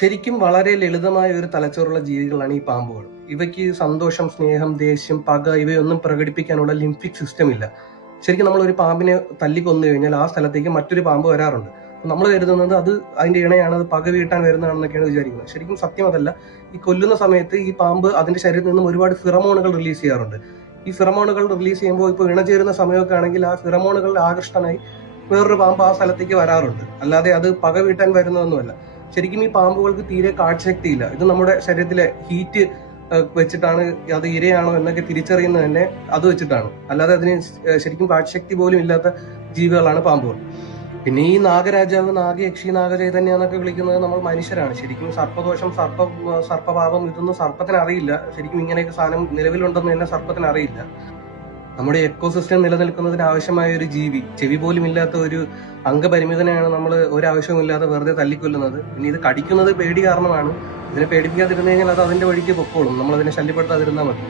ശരിക്കും വളരെ ലളിതമായ ഒരു തലച്ചോറുള്ള ജീവികളാണ് ഈ പാമ്പുകൾ. ഇവയ്ക്ക് സന്തോഷം, സ്നേഹം, ദേഷ്യം, പക ഇവയൊന്നും പ്രകടിപ്പിക്കാനുള്ള ലിംഫിക് സിസ്റ്റം ഇല്ല. ശരിക്കും നമ്മൾ ഒരു പാമ്പിനെ തല്ലിക്കൊന്നു കഴിഞ്ഞാൽ ആ സ്ഥലത്തേക്ക് മറ്റൊരു പാമ്പ് വരാറുണ്ട്. നമ്മൾ കരുതുന്നത് അത് അതിന്റെ ഇണയാണ്, അത് പക വീട്ടാൻ വരുന്നതാണെന്നൊക്കെയാണ് വിചാരിക്കുന്നത്. ശരിക്കും സത്യം അതല്ല. ഈ കൊല്ലുന്ന സമയത്ത് ഈ പാമ്പ് അതിന്റെ ശരീരത്തിൽ നിന്നും ഒരുപാട് ഫിറമോണുകൾ റിലീസ് ചെയ്യാറുണ്ട്. ഈ ഫിറമോണുകൾ റിലീസ് ചെയ്യുമ്പോൾ ഇപ്പോൾ ഇണചേരുന്ന സമയമൊക്കെ ആണെങ്കിൽ ആ ഫിറമോണുകളുടെ ആകർഷ്ടനായി വേറൊരു പാമ്പ് ആ സ്ഥലത്തേക്ക് വരാറുണ്ട്. അല്ലാതെ അത് പക വീട്ടാൻ വരുന്നതൊന്നുമല്ല. ശരിക്കും ഈ പാമ്പുകൾക്ക് തീരെ കാഴ്ചശക്തിയില്ല. ഇത് നമ്മുടെ ശരീരത്തിലെ ഹീറ്റ് വെച്ചിട്ടാണ് അത് ഇരയാണോ എന്നൊക്കെ തിരിച്ചറിയുന്നത് തന്നെ അത് വെച്ചിട്ടാണ്. അല്ലാതെ അതിന് ശരിക്കും കാഴ്ചശക്തി പോലും ഇല്ലാത്ത ജീവികളാണ് പാമ്പുകൾ. പിന്നെ ഈ നാഗരാജാവ്, നാഗയക്ഷി, നാഗചൈതന്യ എന്നൊക്കെ വിളിക്കുന്നത് നമ്മൾ മനുഷ്യരാണ്. ശരിക്കും സർപ്പദോഷം, സർപ്പപാപം ഇതൊന്നും സർപ്പത്തിന് അറിയില്ല. ശരിക്കും ഇങ്ങനെയൊക്കെ സാധനം നിലവിലുണ്ടെന്ന് തന്നെ സർപ്പത്തിന് അറിയില്ല. നമ്മുടെ എക്കോസിസ്റ്റം നിലനിൽക്കുന്നതിന് ആവശ്യമായ ഒരു ജീവി, ചെവി പോലും ഇല്ലാത്ത ഒരു അംഗപരിമിതനെയാണ് നമ്മൾ ഒരാവശ്യമില്ലാതെ വെറുതെ തല്ലിക്കൊല്ലുന്നത്. പിന്നെ ഇത് കടിക്കുന്നത് പേടി കാരണമാണ്. ഇതിനെ പേടിപ്പിക്കാതിരുന്നു കഴിഞ്ഞാൽ അത് അതിന്റെ വഴിക്ക് പൊക്കോളും. നമ്മൾ അതിനെ ശല്യപ്പെടുത്താതിരുന്നാൽ മതി.